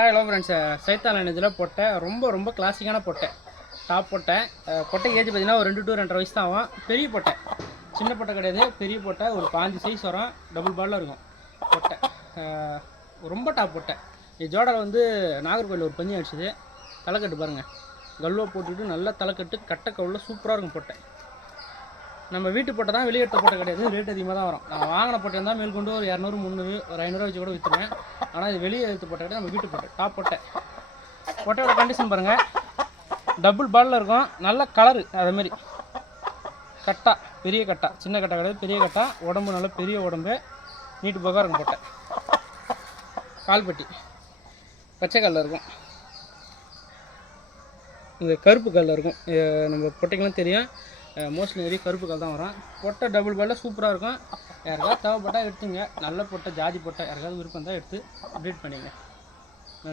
Hello friends, சைத்தான இதில் பொட்டை ரொம்ப கிளாசிக்கான பொட்டை, டாப் பொட்டை. பொட்டை ஏஜ் பார்த்தீங்கன்னா ஒரு 2 to 2.5 வயசு தான் ஆகும். பெரிய பொட்டை, சின்ன பொட்டை கிடையாது, பெரிய பொட்டை. ஒரு 5 சைஸ் வரும், டபுள் பாலில் இருக்கும் பொட்டை. ரொம்ப டாப் பொட்டை. ஜோடாவில் வந்து நாகர்கோவில் ஒரு பஞ்சு அடிச்சுது. தலைக்கட்டு பாருங்கள், கல்வா போட்டுக்கிட்டு நல்லா தலைக்கட்டு கட்டை கவுளில் சூப்பராக இருக்கும் பொட்டை. நம்ம வீட்டு பொட்டை தான், வெளியே எடுத்த பொட்டை கிடையாது. ரேட் அதிகமாக தான் வரும். நான் வாங்கின பொட்டை இருந்தால் மேல் கொண்டு ஒரு 200, 300, ஒரு 500 வச்சு கூட விற்றுருவேன். ஆனால் இது வெளியே எடுத்த பொட்டை கிடையாது, நம்ம வீட்டு பொட்டை, டாப் பொட்டை. பொட்டையோட கண்டிஷன் பாருங்கள், டபுள் பாலில் இருக்கும், நல்ல கலரு. அதேமாரி கட்டா, பெரிய கட்டா, சின்ன கட்டா கிடையாது, பெரிய கட்டா. உடம்பு நல்ல பெரிய உடம்பு, நீட்டு போக இருக்கும் பொட்டை. கால்பட்டி பச்சை கல்லில் இருக்கும், இந்த கருப்பு கல்லில் இருக்கும். நம்ம பொட்டைக்கெல்லாம் தெரியும், மோஸ்ட்லி நிறைய கருப்பு கல் தான் வரும். பொட்டை டபுள் பாலில் சூப்பராக இருக்கும். யாருக்காவது தேவைப்பட்டால் எடுத்துங்க. நல்ல பொட்டை, ஜாதி பொட்டை. யாருக்காவது விருப்பம் தான் எடுத்து அப்டேட் பண்ணிங்க.